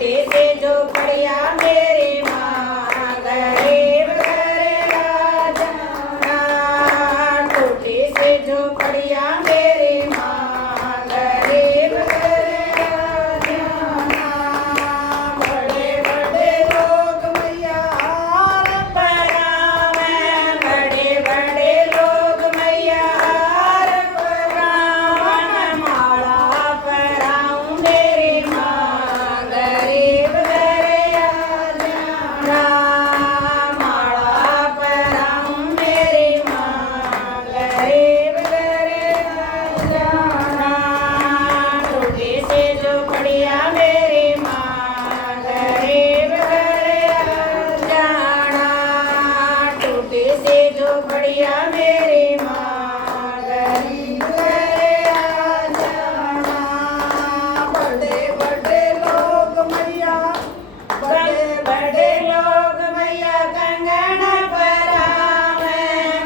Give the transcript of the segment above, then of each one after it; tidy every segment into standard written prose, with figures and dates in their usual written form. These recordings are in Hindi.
छोटे से झोपड़िया मेरी माँ गरीब घर आ जाना। छोटे से झोपड़िया मेरी माँ गरीब घर आ जाना। बड़े बड़े लोग मैया हार पहनावे, बड़े बड़े लोग मैया हार पहनावे। माला पहनाऊं मेरी माँ गरीब घर आ जाना। माला पहनाऊं मेरी माँ गरीब घर आ जाना। छोटे से झोपड़िया मेरी माँ गरीब घर आ जाना। छोटे से झोपड़िया मेरी माँ गरीब घर आ जाना। बड़े बड़े लोग मैया, बड़े बड़े लोग मैया कंगन पहनावे,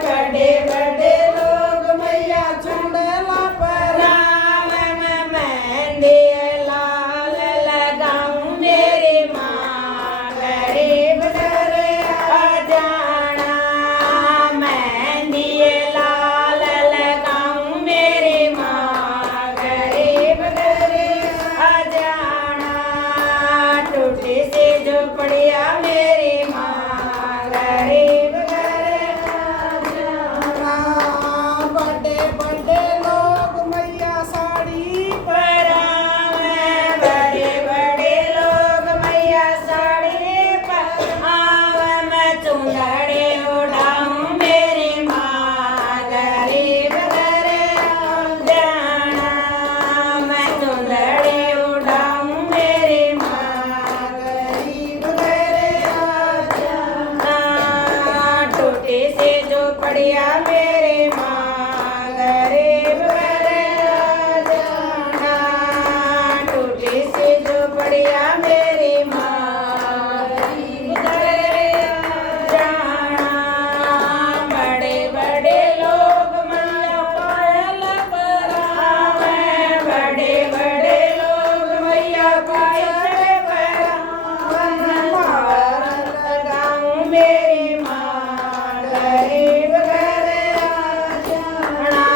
बड़े बड़े लोग मैया चूड़ला पहनावे। मैं मेहंदी लाल लगाऊं मेरी माँ गरीब घर आ जाना। मेहंदी लाल लगाऊं मेरी माँ गरीब घर आ जाना। टूटी सी झोपड़िया मेरी माँ गरीब घर आ जाना। बड़े बड़े लोग मैया साड़ी पहनावे, बड़े बड़े लोग मैया साड़ी पहनावे। मैं चुंदड़ी उड़ाऊं मेरी माँ गरीब घर आ जाना। मैं चुंदड़ी उड़ाऊं मेरी माँ गरीब घर आ जाना। टूटी सी झोपड़िया मेरी माँ गरीब घर आ जाना। टूटी सी झोपड़िया मेरी माँ गरीब घर आ जाना। बड़े बड़े लोग मैया पायल पहनावे, बड़े बड़े लोग मैया पायल पहनावे। मावर लगाऊं मेरी माँ गरीब घर आ जाना।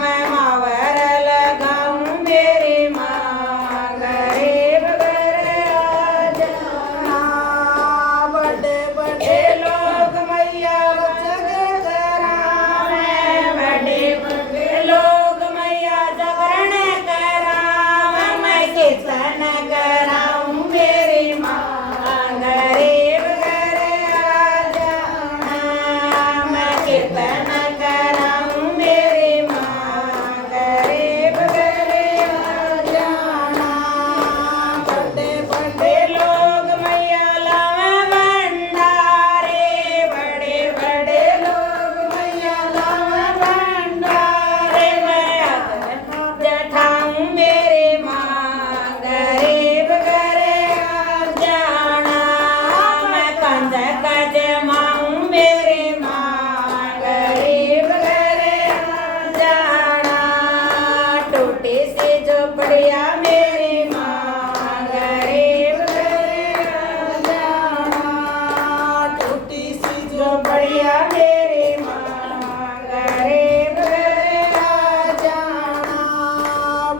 मैं मावर लगाऊं मेरी माँ गरीब घर आ जाना। बड़े बड़े लोग मैया जग करावे, बड़े बड़े लोग मैया जागरण करावे। मैं कीर्तन कराऊं मेरी माँ गरीब घर आ जाना। मैं कीर्तन कराऊं मेरी माँ गरीब घर आ जाना। बड़े बड़े लोग मैया लावे भंडारे, बड़े बड़े लोग मैया लावे भंडारे। मैं जठाऊं मेरी माँ गरीब घर आ जाना। मैं कंज जमाऊं मेरी माँ गरीब घर आ जाना। टूटी सी झोपड़िया मेरी माँ गरीब घर आ जाना। टूटी सी झोपड़िया मेरी माँ गरीब घर आ जाना।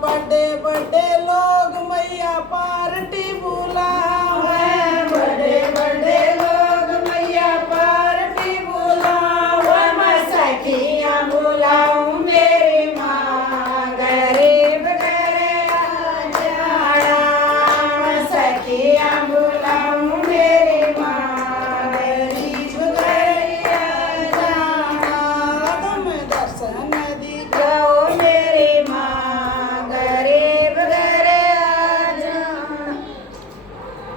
बड़े बड़े लोग मैया पार्टी बुलावे, बड़े बड़े लोग मैया पार्टी बुलावे। मैं सखियाँ बुलाऊं मेरी माँ गरीब घर आ जाना। मैं सखियाँ